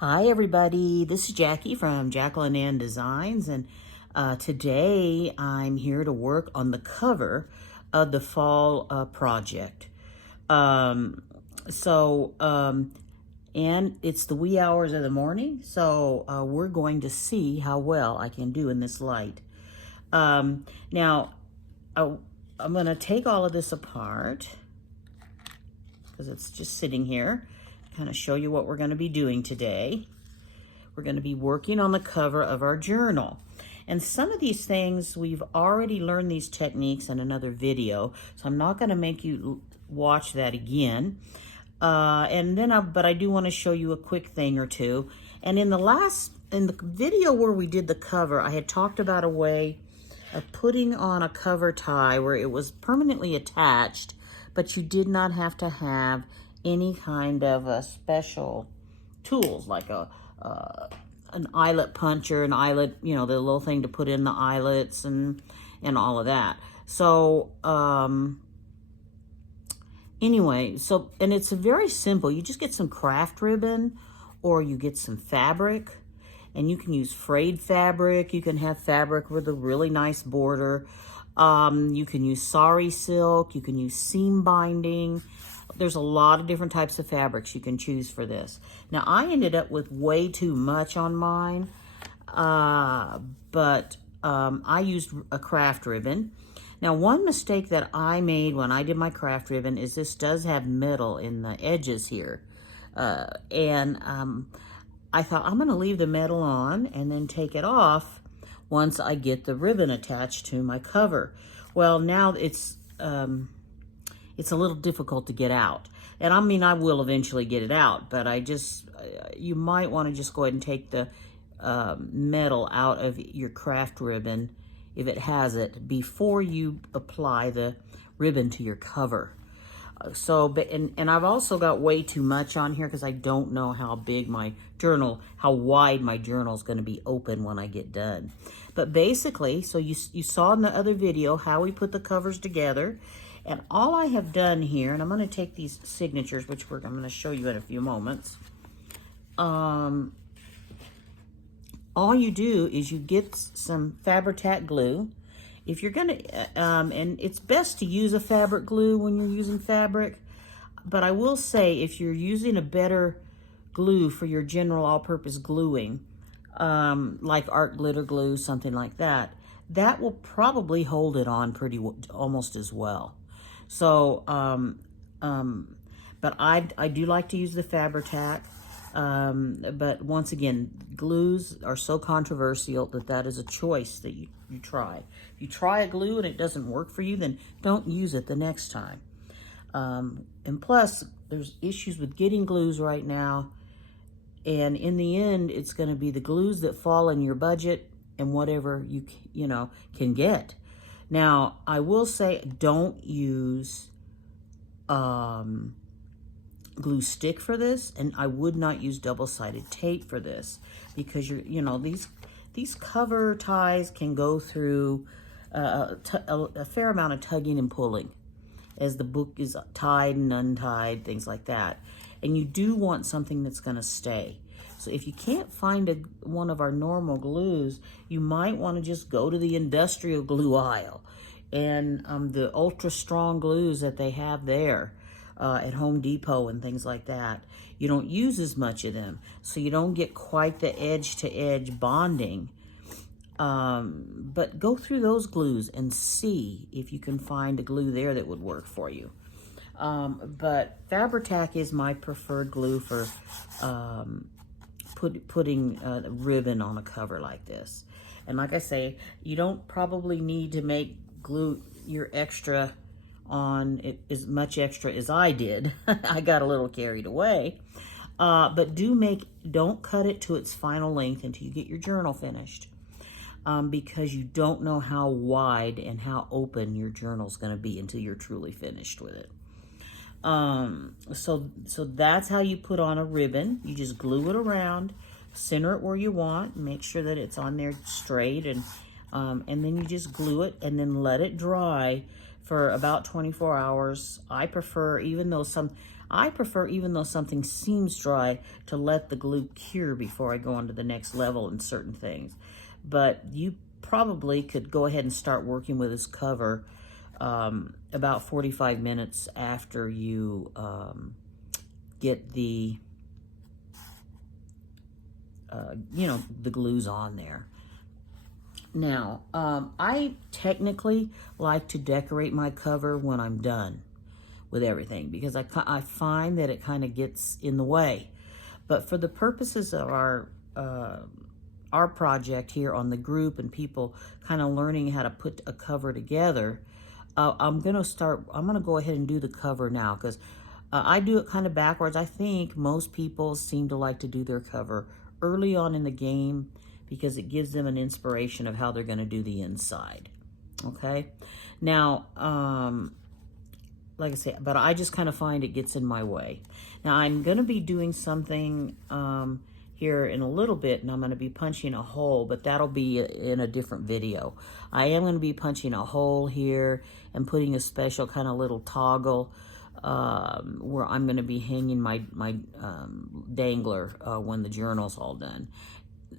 Hi everybody, this is Jackie from Jacqueline Ann Designs, and today I'm here to work on the cover of the fall project. Um, so, and it's the wee hours of the morning, so we're going to see how well I can do in this light. Now, I'm going to take all of this apart because it's just sitting here. Kind of show you what we're going to be doing today. We're going to be working on the cover of our journal. And some of these things, we've already learned these techniques in another video, so I'm not going to make you watch that again. But I do want to show you a quick thing or two. And in the video where we did the cover, I had talked about a way of putting on a cover tie where it was permanently attached, but you did not have to have any kind of a special tools like an eyelet puncher, an eyelet, the little thing to put in the eyelets and all of that. So anyway, and it's very simple. You just get some craft ribbon or you get some fabric, and you can use frayed fabric. You can have fabric with a really nice border. You can use sari silk. You can use seam binding. There's a lot of different types of fabrics you can choose for this. Now, I ended up with way too much on mine, but I used a craft ribbon. Now, one mistake that I made when I did my craft ribbon is this does have metal in the edges here. I thought I'm going to leave the metal on and then take it off once I get the ribbon attached to my cover. Well, now it's a little difficult to get out. And I mean, I will eventually get it out, but you might want to just go ahead and take the metal out of your craft ribbon, if it has it, before you apply the ribbon to your cover. And I've also got way too much on here because I don't know how wide my journal is going to be open when I get done. But basically, so you saw in the other video how we put the covers together. And all I have done here, and I'm going to take these signatures, which I'm going to show you in a few moments. All you do is you get some Fabri-Tac glue. If you're going to, and it's best to use a fabric glue when you're using fabric, but I will say if you're using a better glue for your general all-purpose gluing, like art glitter glue, something like that, that will probably hold it on almost as well. So, but I do like to use the Fabri-Tac. But once again, glues are so controversial that is a choice that you try. If you try a glue and it doesn't work for you, then don't use it the next time. And plus, there's issues with getting glues right now. And in the end, it's going to be the glues that fall in your budget and whatever you can get. Now, I will say don't use glue stick for this, and I would not use double-sided tape for this because these cover ties can go through a fair amount of tugging and pulling as the book is tied and untied, things like that. And you do want something that's going to stay. So if you can't find one of our normal glues, you might want to just go to the industrial glue aisle and the ultra strong glues that they have there at Home Depot and things like that. You don't use as much of them, so you don't get quite the edge-to-edge bonding. But go through those glues and see if you can find a glue there that would work for you. But Fabri-Tac is my preferred glue for putting ribbon on a cover like this. And like I say, you don't probably need to make glue your extra on it as much extra as I did. I got a little carried away. But don't cut it to its final length until you get your journal finished. Because you don't know how wide and how open your journal's going to be until you're truly finished with it. So that's how you put on a ribbon. You just glue it around, center it where you want, make sure that it's on there straight, and then you just glue it and then let it dry for about 24 hours. I prefer, even though I prefer, even though something seems dry, to let the glue cure before I go on to the next level in certain things. But you probably could go ahead and start working with this cover about 45 minutes after you get the, the glues on there. Now, I technically like to decorate my cover when I'm done with everything, because I find that it kind of gets in the way. But for the purposes of our project here on the group and people kind of learning how to put a cover together, I'm gonna go ahead and do the cover now, because I do it kind of backwards. I think most people seem to like to do their cover early on in the game, because it gives them an inspiration of how they're going to do the inside. Okay, now like I say, but I just kind of find it gets in my way. Now I'm going to be doing something here in a little bit, and I'm going to be punching a hole, but that'll be in a different video. I am going to be punching a hole here and putting a special kind of little toggle where I'm going to be hanging my dangler when the journal's all done.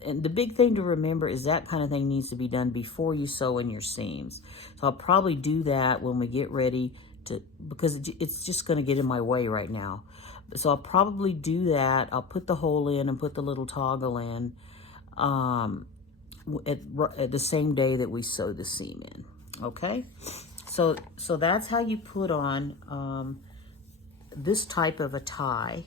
And the big thing to remember is that kind of thing needs to be done before you sew in your seams. So I'll probably do that when we get ready to, because it's just going to get in my way right now. So I'll probably do that. I'll put the hole in and put the little toggle in at the same day that we sew the seam in. Okay, so that's how you put on this type of a tie.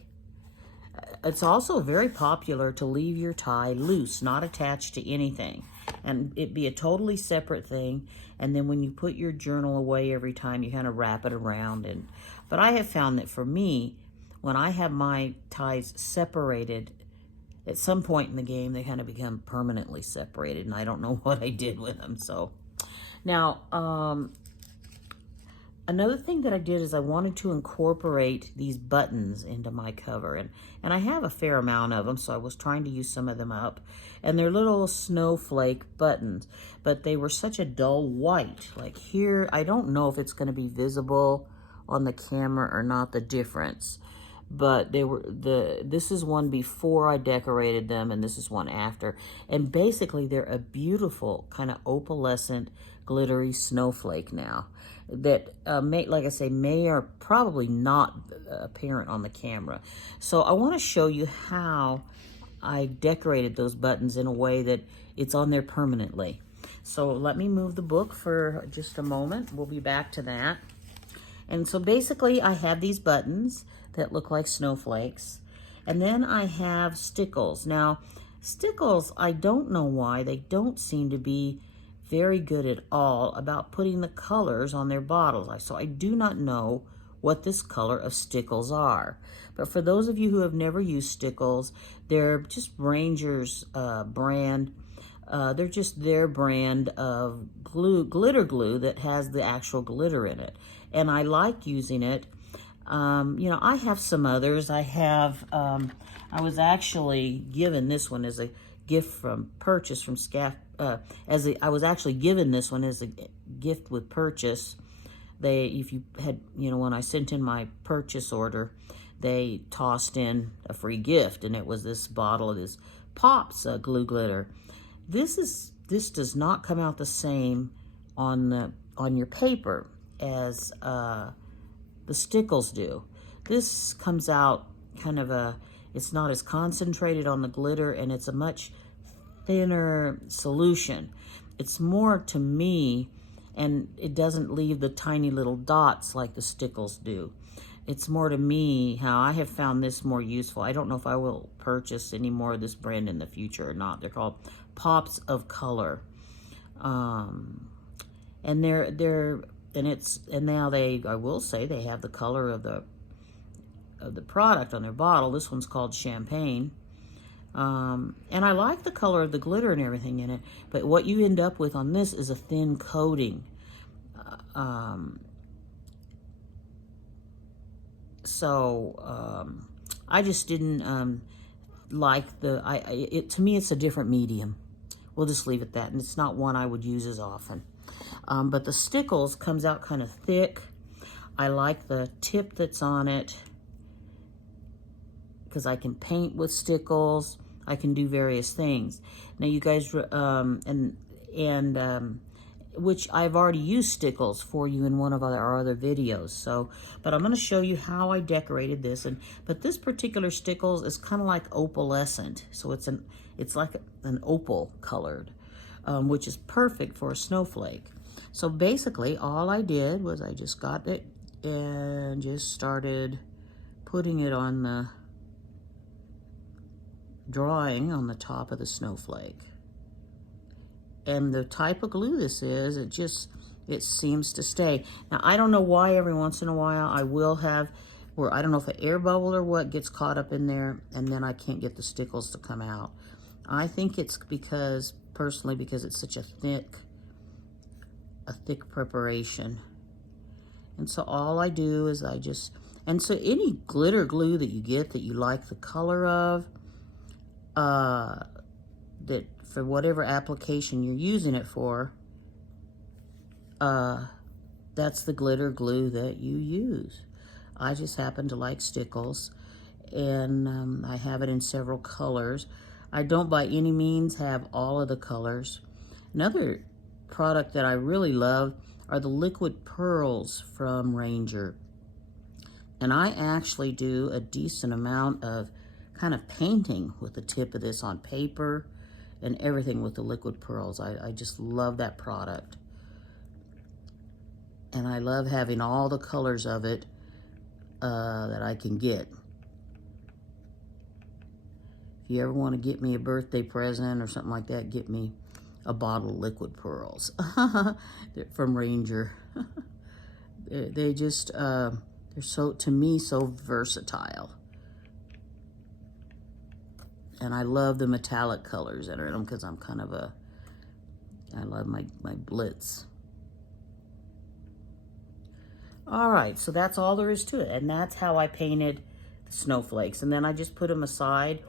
It's also very popular to leave your tie loose, not attached to anything, and it be a totally separate thing. And then when you put your journal away every time, you kind of wrap it around. But I have found that for me, when I have my ties separated, at some point in the game, they kind of become permanently separated, and I don't know what I did with them. So now, another thing that I did is I wanted to incorporate these buttons into my cover, and I have a fair amount of them, so I was trying to use some of them up. And they're little snowflake buttons, but they were such a dull white. Like here, I don't know if it's going to be visible on the camera or not, the difference. But this is one before I decorated them, and this is one after. And basically, they're a beautiful kind of opalescent, glittery snowflake now that like I say, may or probably not apparent on the camera. So I want to show you how I decorated those buttons in a way that it's on there permanently. So let me move the book for just a moment. We'll be back to that. And so basically I have these buttons that look like snowflakes. And then I have stickles. Now, stickles, I don't know why, they don't seem to be very good at all about putting the colors on their bottles. So I do not know what this color of stickles are. But for those of you who have never used stickles, they're just Ranger's brand. They're just their brand of glitter glue that has the actual glitter in it. And I like using it. I have some others. I have, I was actually given this one as a gift from purchase from Scaff. I was actually given this one as a gift with purchase. If you had, when I sent in my purchase order, they tossed in a free gift, and it was this bottle of this Pops glue glitter. This does not come out the same on your paper as the stickles do. This comes out kind of it's not as concentrated on the glitter, and it's a much thinner solution. It's more, to me, and it doesn't leave the tiny little dots like the stickles do. It's more, to me, how I have found this more useful. I don't know if I will purchase any more of this brand in the future or not. They're called Pops of Color. And now I will say they have the color of the product on their bottle. This one's called Champagne. And I like the color of the glitter and everything in it, but what you end up with on this is a thin coating. I just didn't like to me it's a different medium. We'll just leave it at that, and it's not one I would use as often. But the stickles comes out kind of thick. I like the tip that's on it. because I can paint with stickles. I can do various things. Now you guys, which I've already used stickles for you in one of our other videos. So, but I'm going to show you how I decorated this. But this particular stickles is kind of like opalescent. So it's like an opal colored, which is perfect for a snowflake. So basically all I did was I just got it and just started putting it on the drawing on the top of the snowflake. And the type of glue this is, it seems to stay. Now, I don't know why every once in a while I will have, where I don't know if an air bubble or what gets caught up in there, and then I can't get the stickles to come out. I think it's because, personally, because it's such a thick preparation. And so all I do is and so any glitter glue that you get that you like the color of, that for whatever application you're using it for, that's the glitter glue that you use. I just happen to like stickles, and I have it in several colors. I don't by any means have all of the colors. Another product that I really love are the liquid pearls from Ranger. And I actually do a decent amount of kind of painting with the tip of this on paper and everything with the liquid pearls. I just love that product. And I love having all the colors of it that I can get. If you ever want to get me a birthday present or something like that, get me a bottle of liquid pearls from Ranger. They just, they're so, to me, so versatile. And I love the metallic colors that are in them because I'm kind of I love my blitz. All right, so that's all there is to it. And that's how I painted the snowflakes. And then I just put them aside.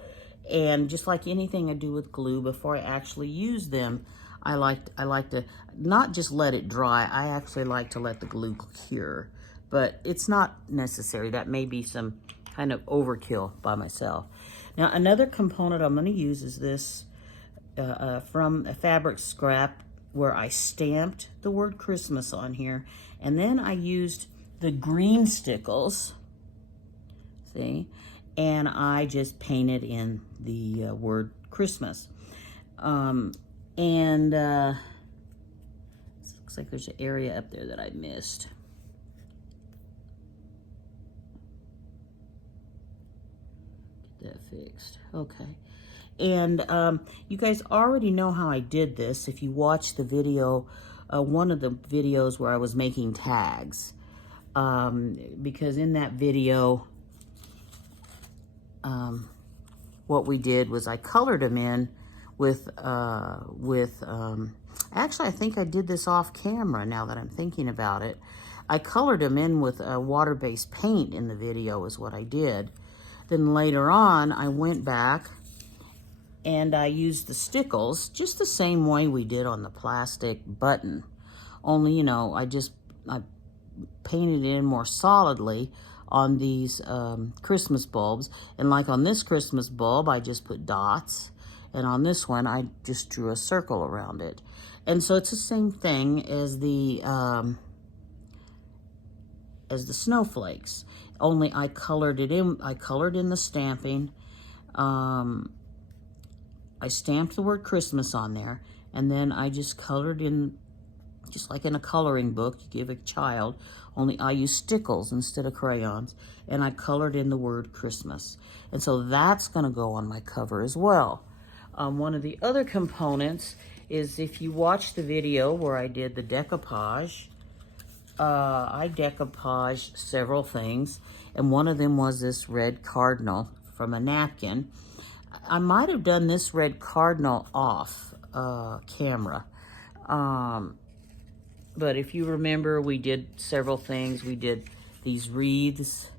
And just like anything I do with glue, before I actually use them, I like to not just let it dry. I actually like to let the glue cure. But it's not necessary. That may be some kind of overkill by myself. Now, another component I'm going to use is this from a fabric scrap where I stamped the word Christmas on here. And then I used the green stickles, see? And I just painted in the word Christmas. Looks like there's an area up there that I missed. Get that fixed. Okay. And you guys already know how I did this. If you watch the video, one of the videos where I was making tags. Because in that video, what we did was I colored them in with actually, I think I did this off camera now that I'm thinking about it. I colored them in with water-based paint in the video is what I did. Then later on, I went back and I used the stickles just the same way we did on the plastic button. Only, you know, I painted it in more solidly on these Christmas bulbs. And like on this Christmas bulb, I just put dots. And on this one, I just drew a circle around it. And so it's the same thing as the snowflakes. Only I colored it in. I colored in the stamping. I stamped the word Christmas on there. And then I just colored in, just like in a coloring book you give a child, only I use stickles instead of crayons, and I colored in the word Christmas. And so that's going to go on my cover as well. One of the other components is, if you watch the video where I did the decoupage, I decoupaged several things, and one of them was this red cardinal from a napkin. I might have done this red cardinal off camera. But if you remember, we did several things. We did these wreaths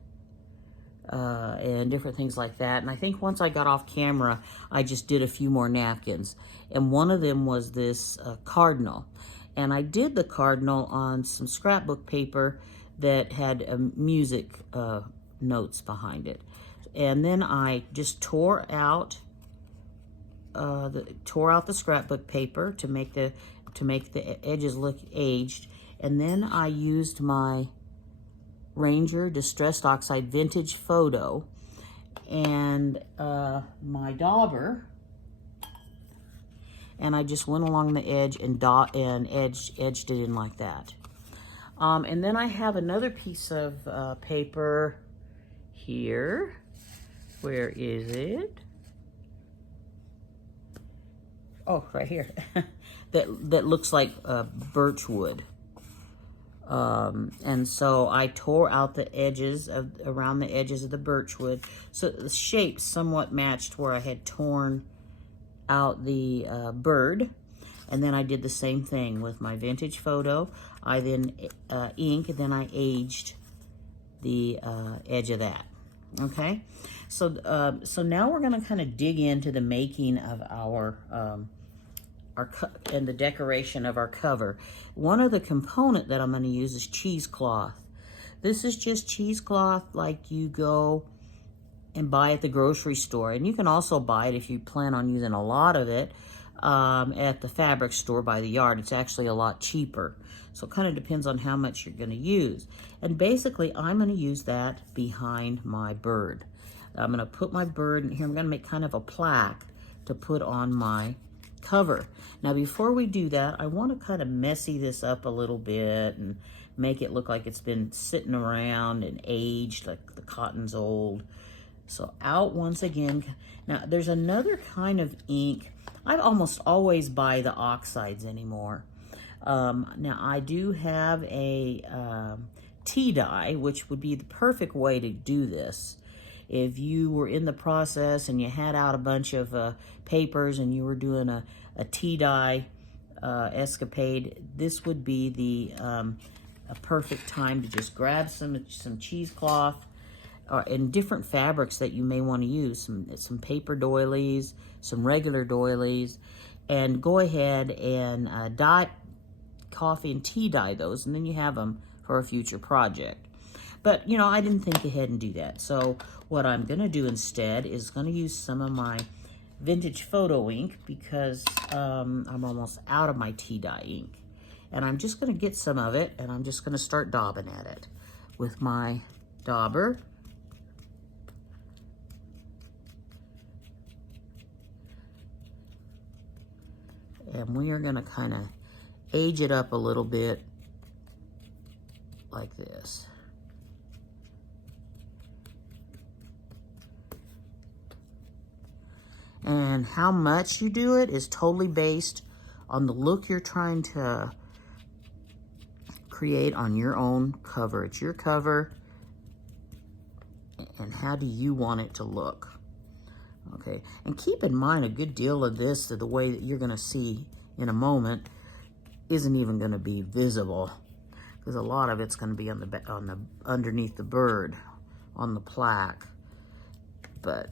and different things like that. And I think once I got off camera, I just did a few more napkins. And one of them was this cardinal. And I did the cardinal on some scrapbook paper that had music notes behind it. And then I just tore out the scrapbook paper to make the edges look aged. And then I used my Ranger Distressed Oxide Vintage Photo and my dauber, and I just went along the edge and edged it in like that. And then I have another piece of paper here. Where is it? Oh, right here. that looks like birch wood. And so I tore out the edges around the edges of the birch wood, so the shape somewhat matched where I had torn out the bird. And then I did the same thing with my Vintage Photo. I then inked, and then I aged the edge of that. Okay, so so now we're going to kind of dig into the making of our and the decoration of our cover. One of the component that I'm going to use is cheesecloth. This is just cheesecloth like you go and buy at the grocery store, and you can also buy it if you plan on using a lot of it at the fabric store by the yard. It's actually a lot cheaper, so it kind of depends on how much you're going to use. And basically I'm going to use that behind my bird. I'm going to put my bird in here. I'm going to make kind of a plaque to put on my cover. Now before we do that, I want to kind of messy this up a little bit and make it look like it's been sitting around and aged, like the cotton's old. So out once again. Now there's another kind of ink. I almost always buy the oxides anymore. Now I do have a tea dye, which would be the perfect way to do this. If you were in the process and you had out a bunch of papers and you were doing a tea dye escapade, this would be the a perfect time to just grab some cheesecloth in different fabrics that you may want to use, some paper doilies, some regular doilies, and go ahead and dye, coffee and tea dye those, and then you have them for a future project. But, you know, I didn't think ahead and do that. So what I'm going to do instead is going to use some of my Vintage Photo ink because I'm almost out of my tea dye ink. And I'm just going to get some of it, and I'm just going to start daubing at it with my dauber. And we are going to kind of age it up a little bit like this. And how much you do it is totally based on the look you're trying to create on your own cover. It's your cover, and how do you want it to look? Okay, and keep in mind a good deal of this, the way that you're going to see in a moment, isn't even going to be visible, because a lot of it's going to be on the underneath the bird, on the plaque. But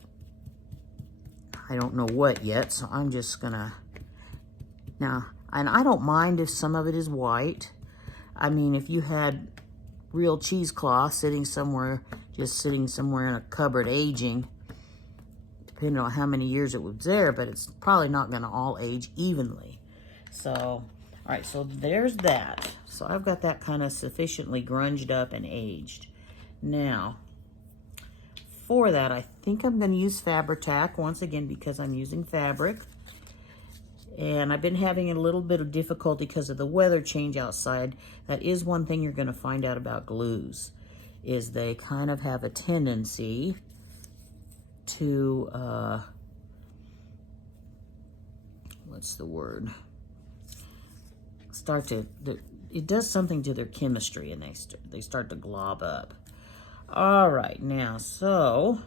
I don't know what yet, so I'm just gonna now. And I don't mind if some of it is white. I mean, if you had real cheesecloth sitting somewhere, just sitting somewhere in a cupboard aging, depending on how many years it was there, but it's probably not going to all age evenly. So, all right, so there's that. So I've got that kind of sufficiently grunged up and aged. Now, for that, I think I'm going to use Fabri-Tac once again because I'm using fabric. And I've been having a little bit of difficulty because of the weather change outside. That is one thing you're going to find out about glues, is they kind of have a tendency to, what's the word? It does something to their chemistry, and they start to glob up. All right, now, so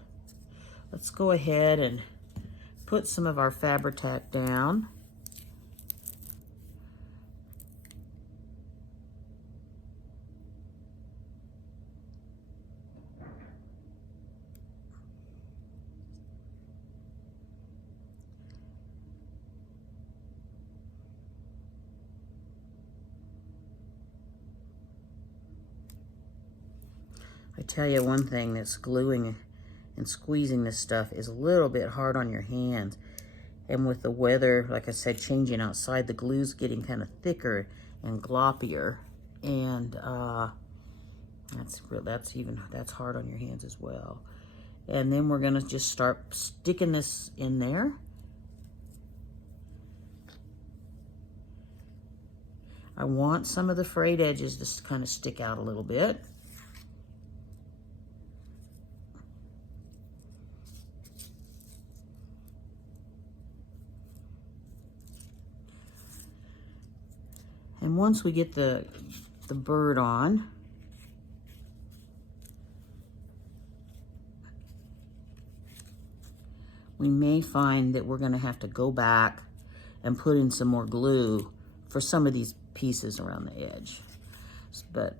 let's go ahead and put some of our Fabri-Tac down. I tell you one thing that's gluing and squeezing this stuff is a little bit hard on your hands. And with the weather, like I said, changing outside, the glue's getting kind of thicker and gloppier. And that's hard on your hands as well. And then we're gonna just start sticking this in there. I want some of the frayed edges to kind of stick out a little bit. And once we get the bird on, we may find that we're gonna have to go back and put in some more glue for some of these pieces around the edge. But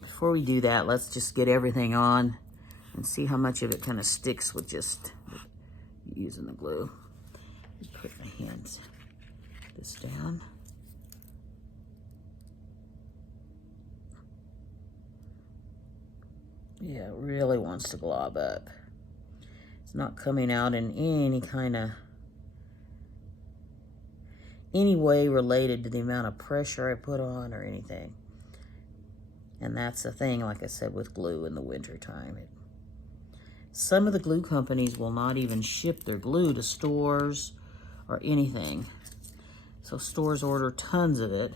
before we do that, let's just get everything on and see how much of it kind of sticks with just using the glue. Just put my hands this down. Yeah, it really wants to glob up. It's not coming out in any way related to the amount of pressure I put on or anything. And that's the thing, like I said, with glue in the winter time. Some of the glue companies will not even ship their glue to stores or anything. So stores order tons of it.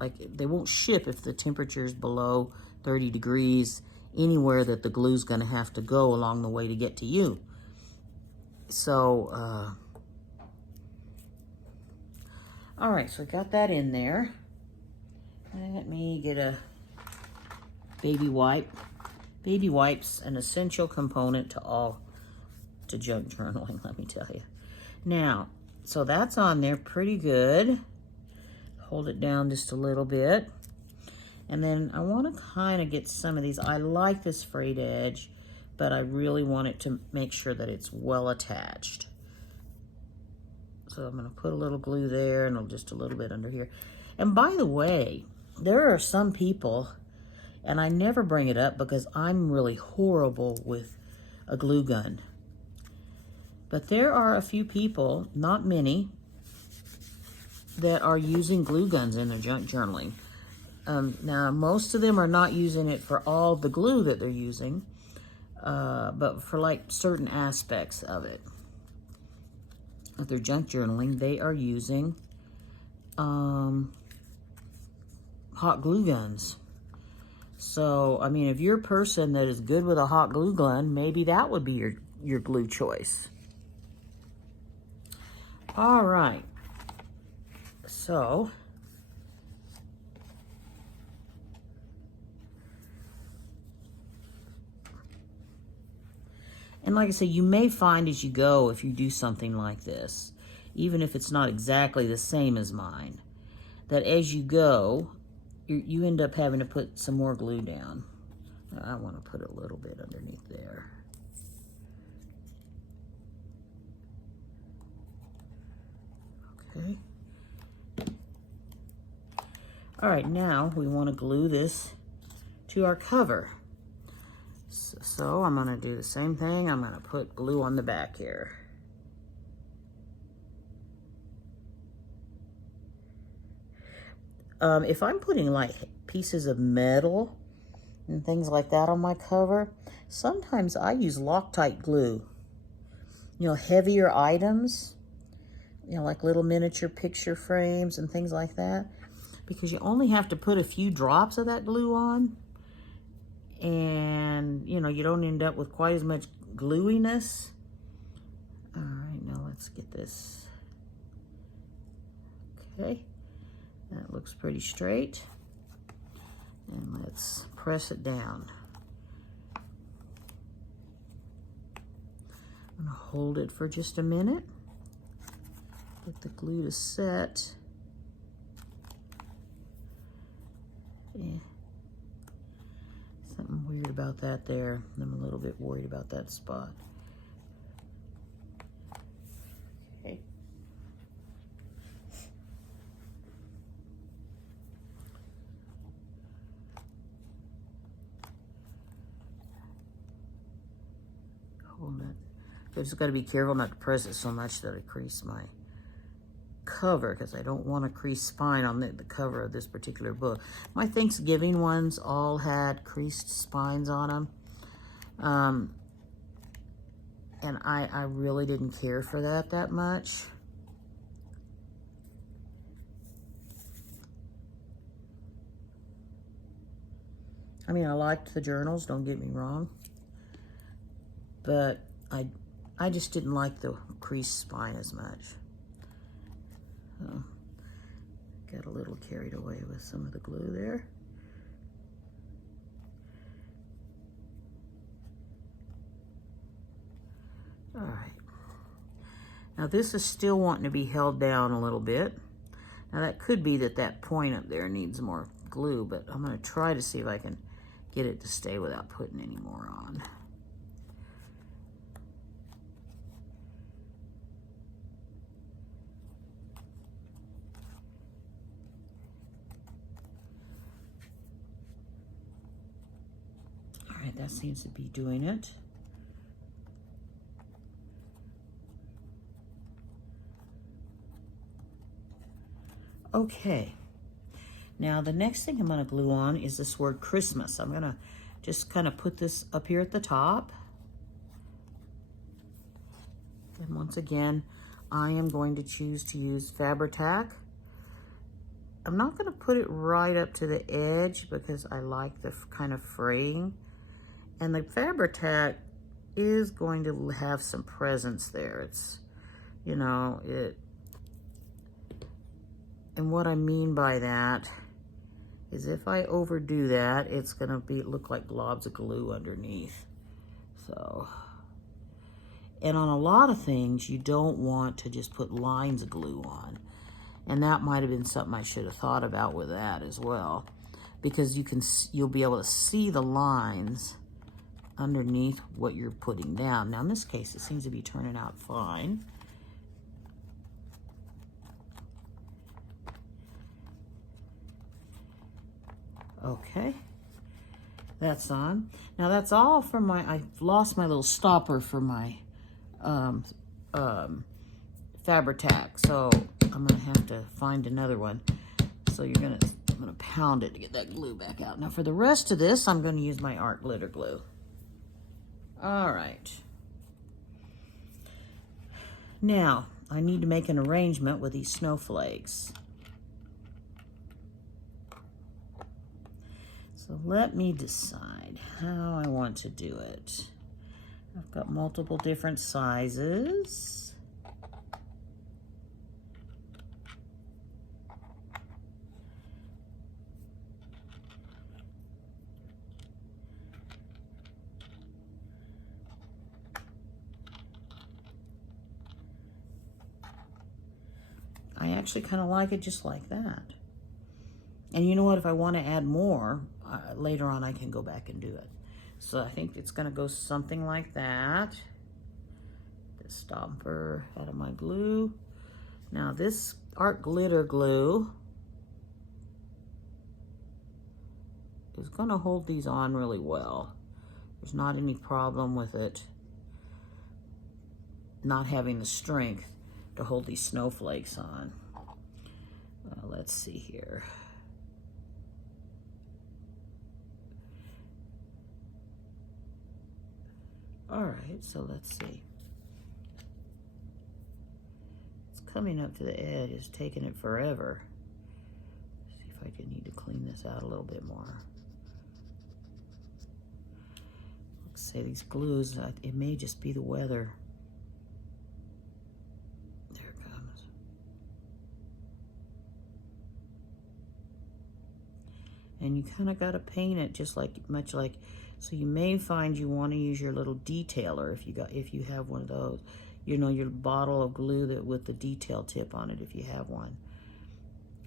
Like, they won't ship if the temperature is below 30 degrees anywhere that the glue's gonna have to go along the way to get to you. So, all right, so I got that in there. Let me get a baby wipe. Baby wipe's an essential component to junk journaling, let me tell you. Now, so that's on there pretty good. Hold it down just a little bit. And then I want to kind of get some of these. I like this frayed edge, but I really want it to make sure that it's well attached. So I'm going to put a little glue there and just a little bit under here. And by the way, there are some people, and I never bring it up because I'm really horrible with a glue gun. But there are a few people, not many, that are using glue guns in their junk journaling. Now, most of them are not using it for all the glue that they're using, but for like certain aspects of it. With their junk journaling, they are using hot glue guns. So, I mean, if you're a person that is good with a hot glue gun, maybe that would be your glue choice. All right. So, and like I say, you may find as you go, if you do something like this, even if it's not exactly the same as mine, that as you go, you end up having to put some more glue down. I want to put a little bit underneath there. Okay. All right, now we want to glue this to our cover. So I'm going to do the same thing. I'm going to put glue on the back here. If I'm putting like pieces of metal and things like that on my cover, sometimes I use Loctite glue. You know, heavier items, you know, like little miniature picture frames and things like that, because you only have to put a few drops of that glue on, and you know, you don't end up with quite as much gluiness. All right, now let's get this. Okay, that looks pretty straight, and let's press it down. I'm gonna hold it for just a minute, get the glue to set. Yeah. Something weird about that there. I'm a little bit worried about that spot. Okay. holding it. I just got to be careful not to press it so much that I crease my cover, because I don't want to crease spine on the cover of this particular book. My Thanksgiving ones all had creased spines on them. And I really didn't care for that much. I mean, I liked the journals, don't get me wrong, but I just didn't like the creased spine as much. So, got a little carried away with some of the glue there. All right. Now this is still wanting to be held down a little bit. Now that could be that point up there needs more glue, but I'm going to try to see if I can get it to stay without putting any more on. All right, that seems to be doing it. Okay, now the next thing I'm going to glue on is this word Christmas. I'm going to just kind of put this up here at the top. And once again, I am going to choose to use Fabri-Tac. I'm not going to put it right up to the edge because I like the kind of fraying. And the Fabri-Tac is going to have some presence there. It's, you know, and what I mean by that is if I overdo that, it's gonna look like globs of glue underneath. So, and on a lot of things, you don't want to just put lines of glue on. And that might have been something I should have thought about with that as well, because you'll be able to see the lines underneath what you're putting down. Now in this case, it seems to be turning out fine. Okay, that's on. Now that's all from my, I lost my little stopper for my Fabri-Tac, so I'm gonna have to find another one. So I'm gonna pound it to get that glue back out. Now for the rest of this, I'm gonna use my art glitter glue. All right. Now, I need to make an arrangement with these snowflakes. So let me decide how I want to do it. I've got multiple different sizes. I actually kind of like it just like that. And you know what, if I want to add more, later on I can go back and do it. So I think it's gonna go something like that. The stopper out of my glue. Now this art glitter glue is gonna hold these on really well. There's not any problem with it not having the strength to hold these snowflakes on. Let's see here. All right, so let's see. It's coming up to the edge. It's taking it forever. Let's see if I can need to clean this out a little bit more. Let's say these glues, it may just be the weather. There it comes. And you kind of got to paint it just much like. So you may find you want to use your little detailer if you have one of those. You know, your bottle of glue with the detail tip on it if you have one.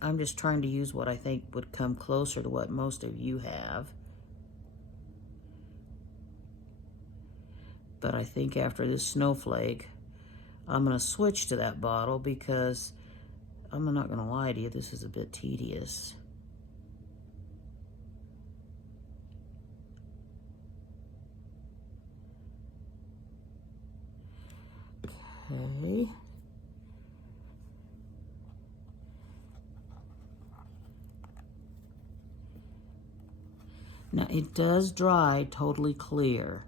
I'm just trying to use what I think would come closer to what most of you have. But I think after this snowflake, I'm going to switch to that bottle because I'm not going to lie to you, this is a bit tedious. Okay. Now it does dry totally clear.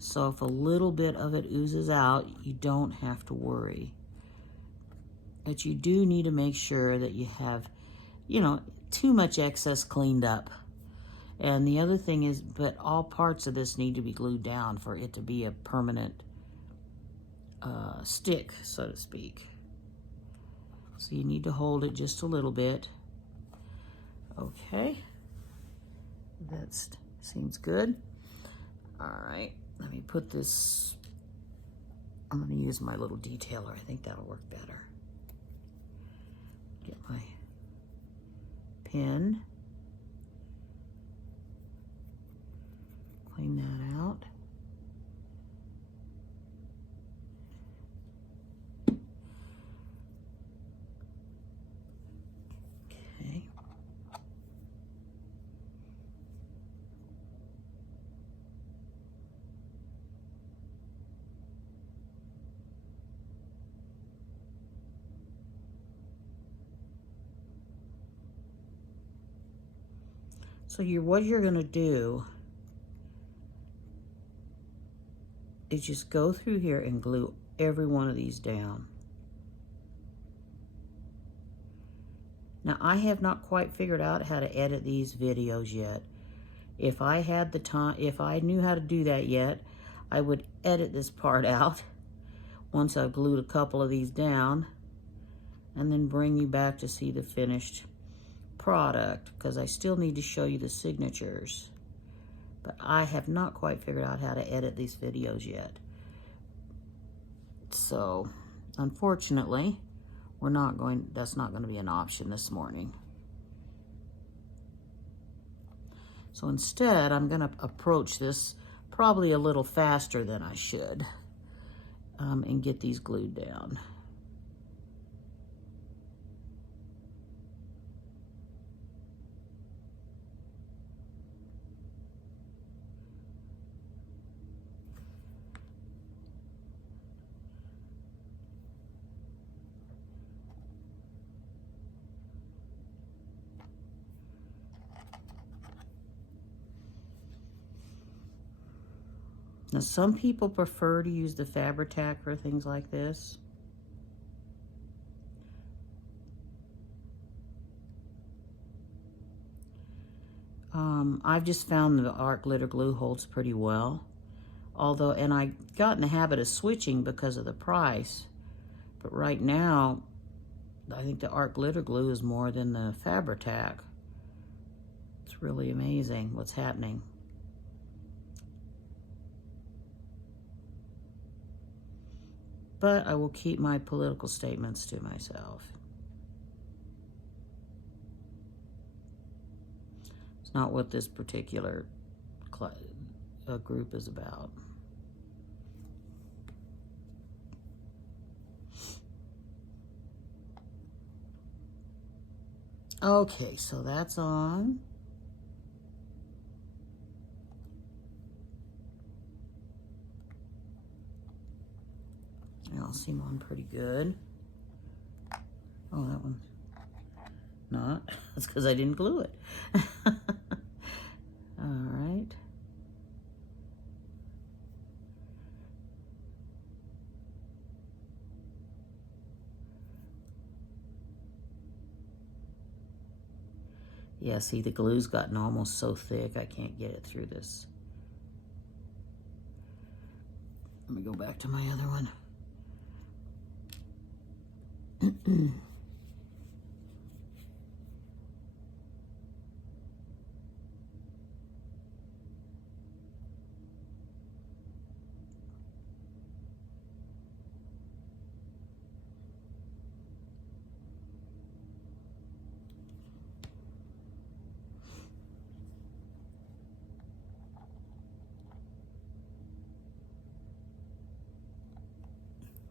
So if a little bit of it oozes out, you don't have to worry. But you do need to make sure that you have, you know, too much excess cleaned up. And the other thing is, but all parts of this need to be glued down for it to be a permanent stick, so to speak. So you need to hold it just a little bit. Okay. That seems good. All right, let me put this, I'm gonna use my little detailer. I think that'll work better. Get my pen. Clean that out. Okay. So what you're gonna do is just go through here and glue every one of these down. Now I have not quite figured out how to edit these videos yet. If I had the time, if I knew how to do that yet, I would edit this part out once I've glued a couple of these down and then bring you back to see the finished product, because I still need to show you the signatures. But I have not quite figured out how to edit these videos yet. So, unfortunately, that's not going to be an option this morning. So instead, I'm going to approach this probably a little faster than I should and get these glued down. Now, some people prefer to use the Fabri-Tac for things like this. I've just found the art glitter glue holds pretty well. Although, and I got in the habit of switching because of the price. But right now, I think the art glitter glue is more than the Fabri-Tac. It's really amazing what's happening. But I will keep my political statements to myself. It's not what this particular group is about. Okay, so that's on. I'll seem on pretty good. Oh, that one's not. That's because I didn't glue it. All right. Yeah, see, the glue's gotten almost so thick I can't get it through this. Let me go back to my other one.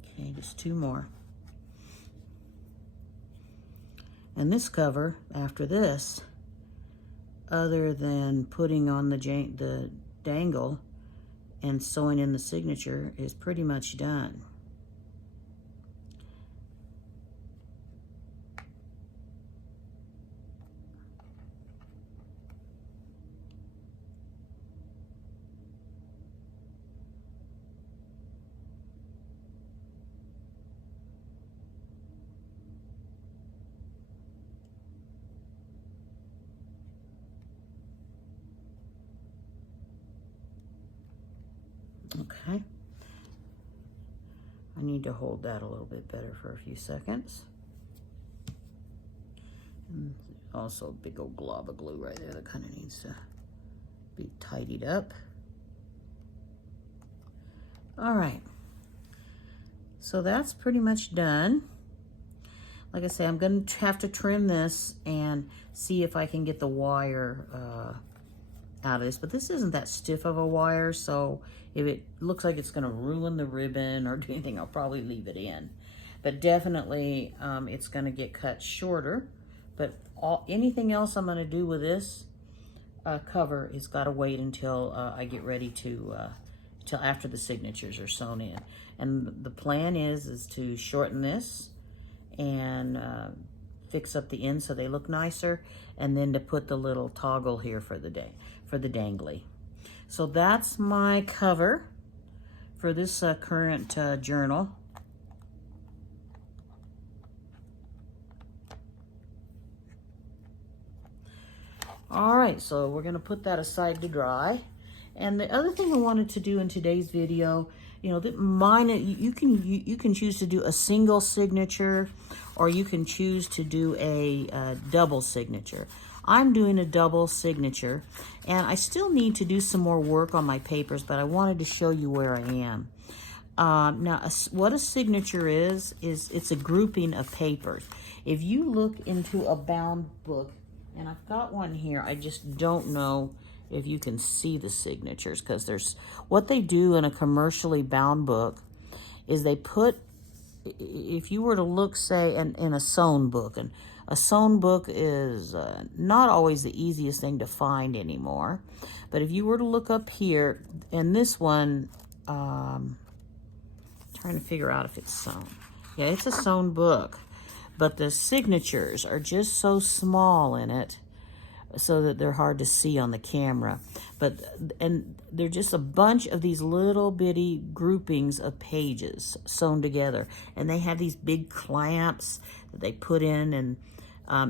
Okay, just two more. And this cover, after this, other than putting on the dangle and sewing in the signature, is pretty much done. Okay. I need to hold that a little bit better for a few seconds. And also a big old glob of glue right there that kind of needs to be tidied up. All right. So that's pretty much done. Like I say, I'm going to have to trim this and see if I can get the wire out of this. But this isn't that stiff of a wire, so if it looks like it's going to ruin the ribbon or do anything, I'll probably leave it in. But definitely, it's going to get cut shorter. But anything else I'm going to do with this cover is got to wait until I get ready to, till after the signatures are sewn in. And the plan is to shorten this and fix up the ends so they look nicer, and then to put the little toggle here for the dangly. So that's my cover for this current journal. All right, so we're gonna put that aside to dry. And the other thing I wanted to do in today's video, you know, that mine, you can choose to do a single signature, or you can choose to do a double signature. I'm doing a double signature, and I still need to do some more work on my papers, but I wanted to show you where I am. Now, what a signature is it's a grouping of papers. If you look into a bound book, and I've got one here, I just don't know if you can see the signatures, because there's what they do in a commercially bound book is they put, if you were to look, say, in a sewn book, and a sewn book is not always the easiest thing to find anymore, but if you were to look up here, and this one, trying to figure out if it's sewn. Yeah, it's a sewn book, but the signatures are just so small in it so that they're hard to see on the camera. And they're just a bunch of these little bitty groupings of pages sewn together. And they have these big clamps that they put in. And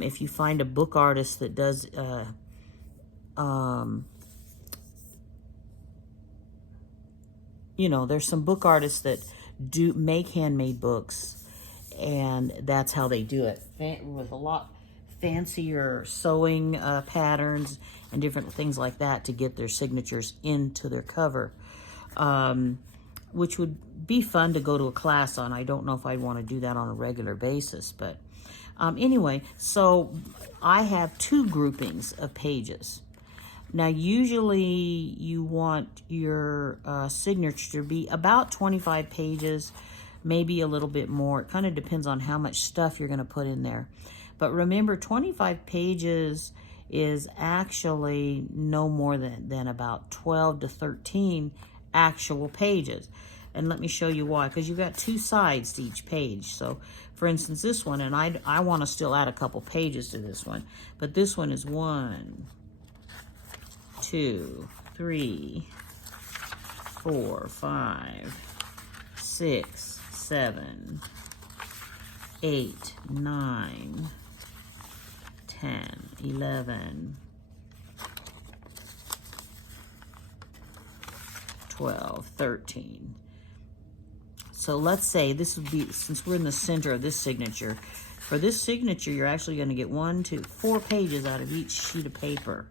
if you find a book artist that does, you know, there's some book artists that do make handmade books, and that's how they do it, with a lot fancier sewing patterns and different things like that to get their signatures into their cover, which would be fun to go to a class on. I don't know if I'd want to do that on a regular basis, but anyway, so I have two groupings of pages. Now, usually you want your signature to be about 25 pages, maybe a little bit more. It kind of depends on how much stuff you're going to put in there. But remember, 25 pages is actually no more than about 12 to 13 actual pages. And let me show you why, because you've got two sides to each page. So, for instance, this one, and I want to still add a couple pages to this one, but this one is 1, 2, 3, 4, 5, 6, 7, 8, 9, 10, 11, 12, 13. So let's say this would be, since we're in the center of this signature, for this signature, you're actually going to get 1, 2, 4 pages out of each sheet of paper.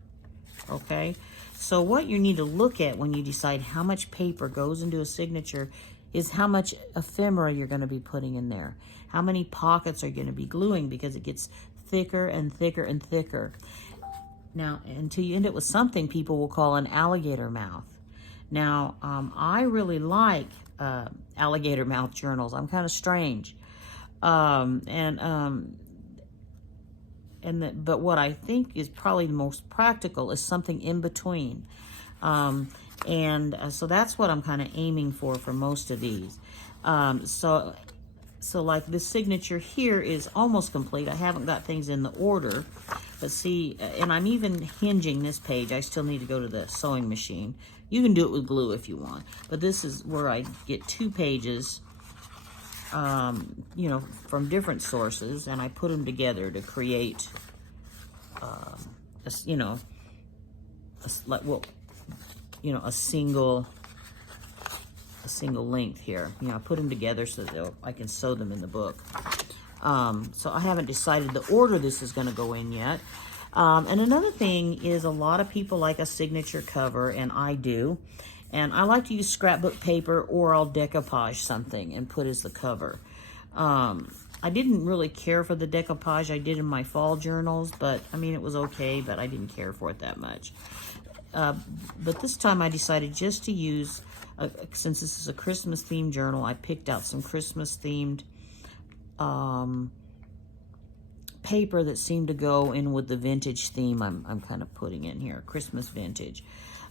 Okay? So what you need to look at when you decide how much paper goes into a signature is how much ephemera you're going to be putting in there. How many pockets are you going to be gluing, because it gets thicker and thicker and thicker. Now, until you end up with something people will call an alligator mouth. Now, I really like alligator mouth journals. I'm kind of strange. But what I think is probably the most practical is something in between. So that's what I'm kind of aiming for most of these. So like this signature here is almost complete. I haven't got things in the order, but see, and I'm even hinging this page. I still need to go to the sewing machine. You can do it with glue if you want, but this is where I get 2 pages, you know, from different sources, and I put them together to create, you know, a single single length here. You know, I put them together so that I can sew them in the book. So I haven't decided the order this is going to go in yet. And another thing is a lot of people like a signature cover, and I do. And I like to use scrapbook paper, or I'll decoupage something and put as the cover. I didn't really care for the decoupage I did in my fall journals, but I mean, it was okay, but I didn't care for it that much. But this time I decided just to use, since this is a Christmas themed journal, I picked out some Christmas themed paper that seemed to go in with the vintage theme I'm kind of putting in here, Christmas vintage.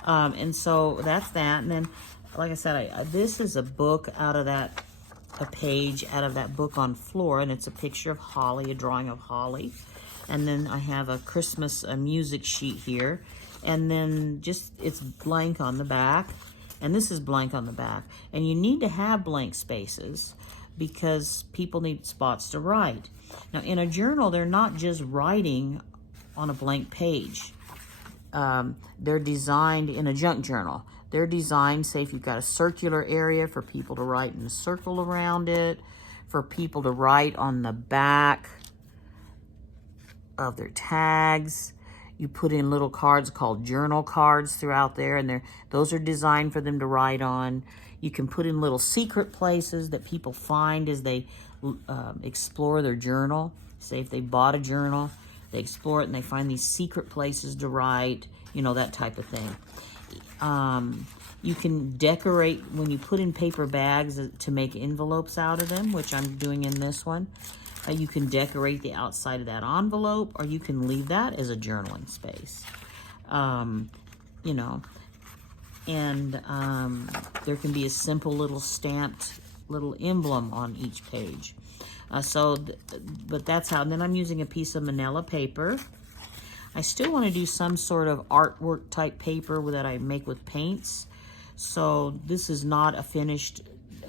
And so that's that. And then, like I said, this is a book out of that, a page out of that book on Flora, and it's a picture of holly, a drawing of holly. And then I have a Christmas music sheet here. And then just, it's blank on the back. And this is blank on the back. And you need to have blank spaces because people need spots to write. Now, in a journal, they're not just writing on a blank page. They're designed in a junk journal. They're designed, say, if you've got a circular area for people to write in a circle around it, for people to write on the back of their tags. You put in little cards called journal cards throughout there, and those are designed for them to write on. You can put in little secret places that people find as they explore their journal. Say if they bought a journal, they explore it and they find these secret places to write, you know, that type of thing. You can decorate when you put in paper bags to make envelopes out of them, which I'm doing in this one. You can decorate the outside of that envelope, or you can leave that as a journaling space. You know, and there can be a simple little stamped little emblem on each page. But that's how, and then I'm using a piece of manila paper. I still want to do some sort of artwork type paper that I make with paints. So this is not a finished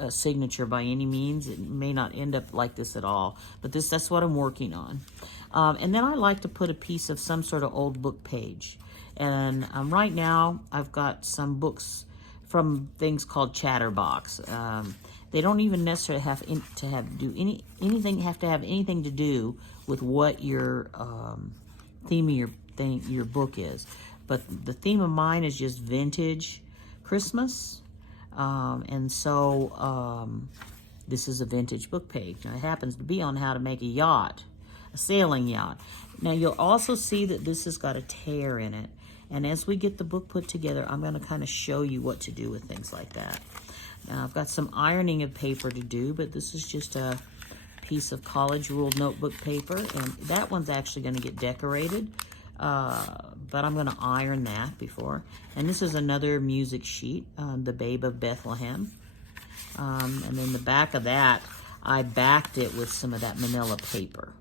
signature by any means. It may not end up like this at all, but that's what I'm working on. And then I like to put a piece of some sort of old book page. And right now I've got some books from things called Chatterbox. They don't even necessarily have to have anything to do with what your theme of your book is. But the theme of mine is just vintage Christmas. And so this is a vintage book page. Now, it happens to be on how to make a yacht, a sailing yacht. Now, you'll also see that this has got a tear in it. And as we get the book put together, I'm going to kind of show you what to do with things like that. Now, I've got some ironing of paper to do, but this is just a piece of college ruled notebook paper. And that one's actually going to get decorated. But I'm going to iron that before. And this is another music sheet, the Babe of Bethlehem. And then the back of that, I backed it with some of that manila paper.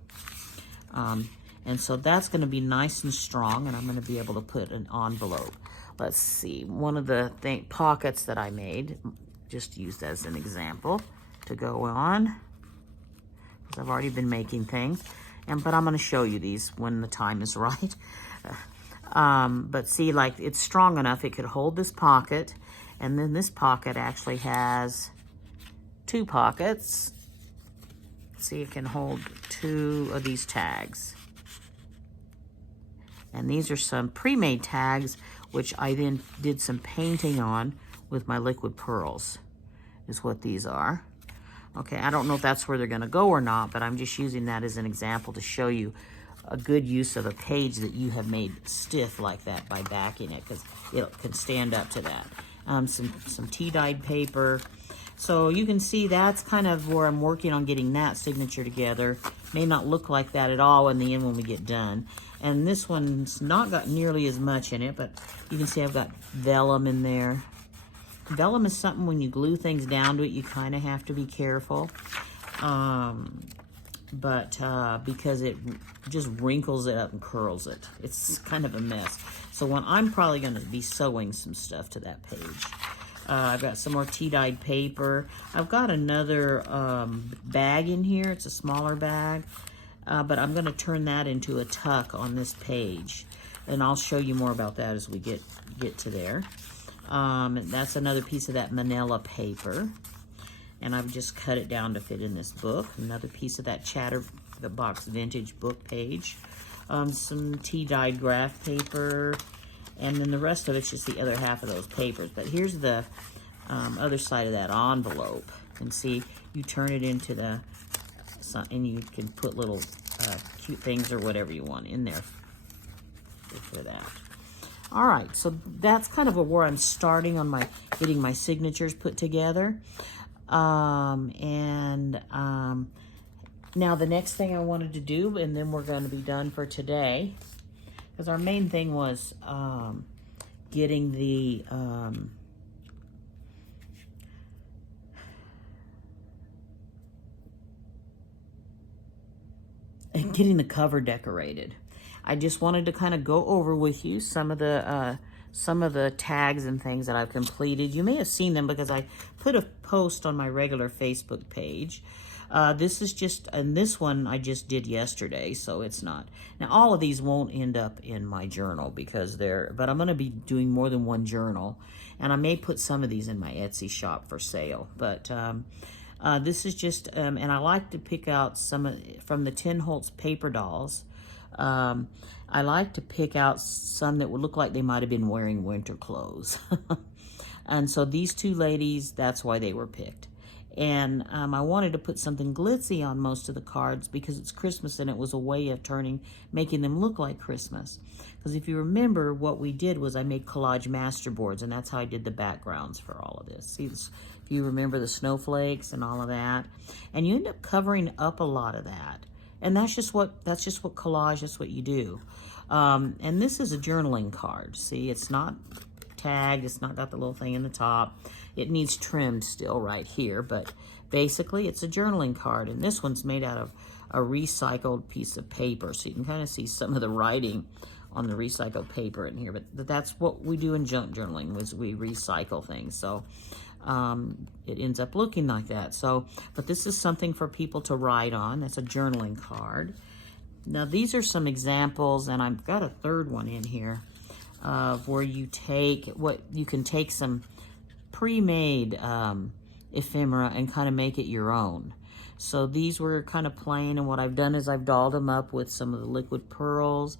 And so that's going to be nice and strong, and I'm going to be able to put an envelope. Let's see, one of the pockets that I made, just used as an example to go on, because I've already been making things. But I'm going to show you these when the time is right. But see, like, it's strong enough, it could hold this pocket, and then this pocket actually has two pockets. See, it can hold two of these tags. And these are some pre-made tags, which I then did some painting on with my liquid pearls, is what these are. Okay, I don't know if that's where they're going to go or not, but I'm just using that as an example to show you a good use of a page that you have made stiff like that by backing it, because it can stand up to that. Some tea-dyed paper. So you can see that's kind of where I'm working on getting that signature together. May not look like that at all in the end when we get done. And this one's not got nearly as much in it, but you can see I've got vellum in there. Vellum is something when you glue things down to it, you kind of have to be careful. Because it just wrinkles it up and curls it. It's kind of a mess. So I'm probably going to be sewing some stuff to that page. I've got some more tea-dyed paper. I've got another bag in here. It's a smaller bag. But I'm going to turn that into a tuck on this page. And I'll show you more about that as we get to there. That's another piece of that manila paper. And I've just cut it down to fit in this book. Another piece of that Chatterbox Vintage book page. Some tea-dyed graph paper. And then the rest of it's just the other half of those papers. But here's the other side of that envelope. And see, you turn it into the, and you can put little cute things or whatever you want in there for that. All right, so that's kind of where I'm starting on my getting my signatures put together. Now the next thing I wanted to do, and then we're going to be done for today, because our main thing was getting the getting the cover decorated. I just wanted to kind of go over with you some of the tags and things that I've completed. You may have seen them because I put a post on my regular Facebook page. This is just, and this one I just did yesterday, so it's not. Now, all of these won't end up in my journal because but I'm going to be doing more than one journal, and I may put some of these in my Etsy shop for sale. But this is just, and I like to pick out some from the Tin Holtz paper dolls. I like to pick out some that would look like they might have been wearing winter clothes. And so these two ladies, that's why they were picked. And I wanted to put something glitzy on most of the cards because it's Christmas and it was a way of making them look like Christmas. Because if you remember, what we did was I made collage masterboards, and that's how I did the backgrounds for all of this. See, if you remember the snowflakes and all of that. And you end up covering up a lot of that. And that's just what collage, that's what you do. And this is a journaling card. See, it's not tagged, it's not got the little thing in the top. It needs trimmed still right here, but basically it's a journaling card. And this one's made out of a recycled piece of paper. So you can kind of see some of the writing on the recycled paper in here. But that's what we do in junk journaling, was we recycle things. So it ends up looking like that. So, but this is something for people to write on. That's a journaling card. Now these are some examples, and I've got a third one in here of where you can take some pre-made ephemera and kind of make it your own. So these were kind of plain, and what I've done is I've dolled them up with some of the liquid pearls,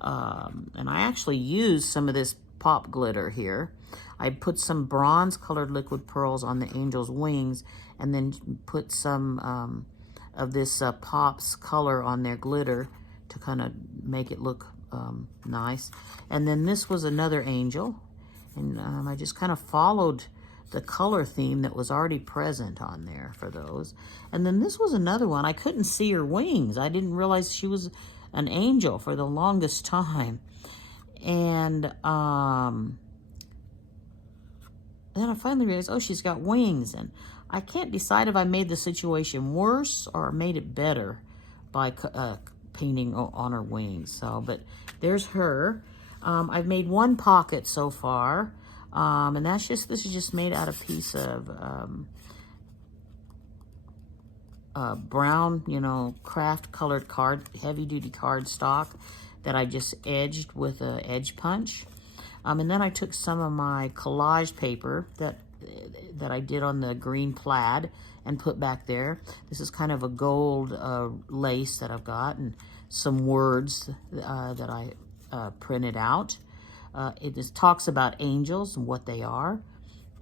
and I actually used some of this pop glitter here. I put some bronze colored liquid pearls on the angel's wings, and then put some of this Pops color on their glitter to kind of make it look nice. And then this was another angel, and I just kind of followed the color theme that was already present on there for those. And then this was another one. I couldn't see her wings. I didn't realize she was an angel for the longest time. And then I finally realized, oh, she's got wings. And I can't decide if I made the situation worse or made it better by painting on her wings. So, but there's her. I've made one pocket so far. And this is just made out of a piece of brown, craft colored heavy duty cardstock that I just edged with a edge punch. And then I took some of my collage paper that I did on the green plaid and put back there. This is kind of a gold lace that I've got, and some words that I printed out. It just talks about angels and what they are.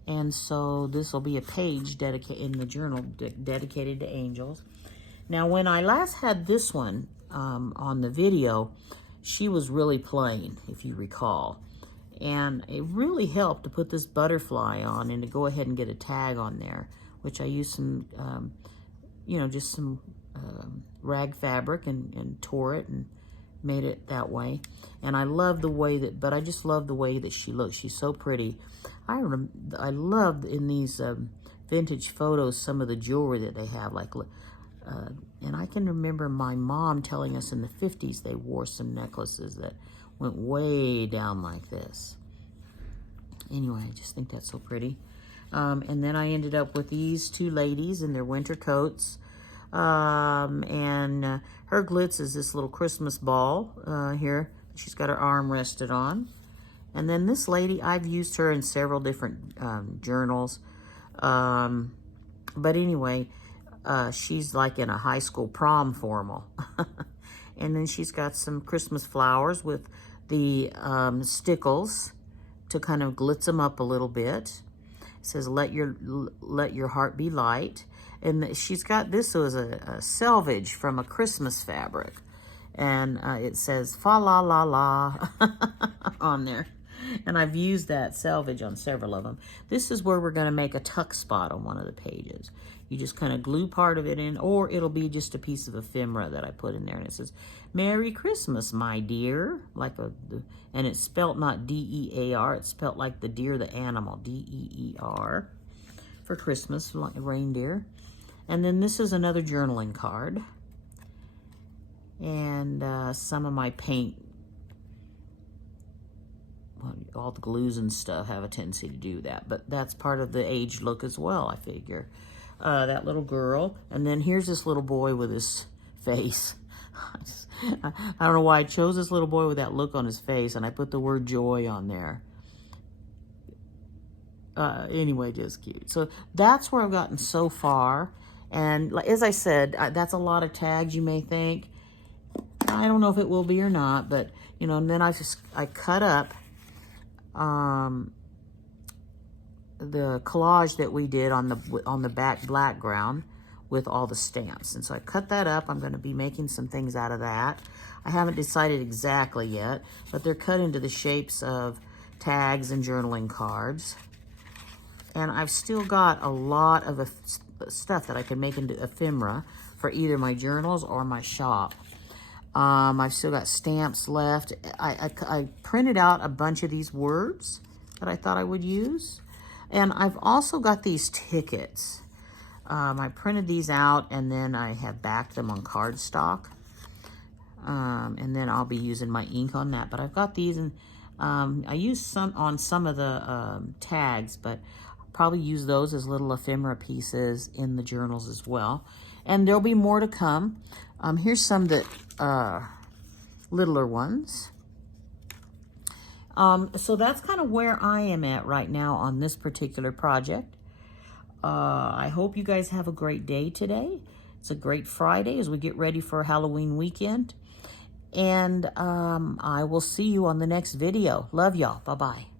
And so this will be a page in the journal dedicated to angels. Now, when I last had this one on the video, she was really plain, if you recall. And it really helped to put this butterfly on and to go ahead and get a tag on there, which I used some, just some rag fabric and tore it and made it that way. And I love the way but I just love the way that she looks. She's so pretty. I love in these vintage photos some of the jewelry that they have, and I can remember my mom telling us in the 50s they wore some necklaces that went way down like this. Anyway, I just think that's so pretty. And then I ended up with these two ladies in their winter coats. And her glitz is this little Christmas ball here. She's got her arm rested on. And then this lady, I've used her in several different journals. But anyway, she's like in a high school prom formal. And then she's got some Christmas flowers with the stickles to kind of glitz them up a little bit. It says, let your heart be light. And she's got, this was a selvage from a Christmas fabric. And it says, fa la la la on there. And I've used that selvage on several of them. This is where we're going to make a tuck spot on one of the pages. You just kind of glue part of it in, or it'll be just a piece of ephemera that I put in there. And it says, Merry Christmas, my dear. And it's spelt not D-E-A-R. It's spelt like the deer, the animal, D-E-E-R, for Christmas, like reindeer. And then this is another journaling card. And some of my paint, all the glues and stuff have a tendency to do that. But that's part of the age look as well, I figure. That little girl. And then here's this little boy with his face. I don't know why I chose this little boy with that look on his face, and I put the word joy on there. Anyway, just cute. So that's where I've gotten so far. And as I said, that's a lot of tags, you may think. I don't know if it will be or not, but, you know, and then I cut up the collage that we did on the back background with all the stamps. And so I cut that up. I'm going to be making some things out of that. I haven't decided exactly yet, but they're cut into the shapes of tags and journaling cards. And I've still got a lot of stuff that I can make into ephemera for either my journals or my shop. I've still got stamps left. I printed out a bunch of these words that I thought I would use. And I've also got these tickets. I printed these out, and then I have backed them on cardstock. And then I'll be using my ink on that. But I've got these, and I use some on some of the tags, but I'll probably use those as little ephemera pieces in the journals as well. And there'll be more to come. Here's some that littler ones. So that's kind of where I am at right now on this particular project. I hope you guys have a great day today. It's a great Friday as we get ready for Halloween weekend. And I will see you on the next video. Love y'all. Bye-bye.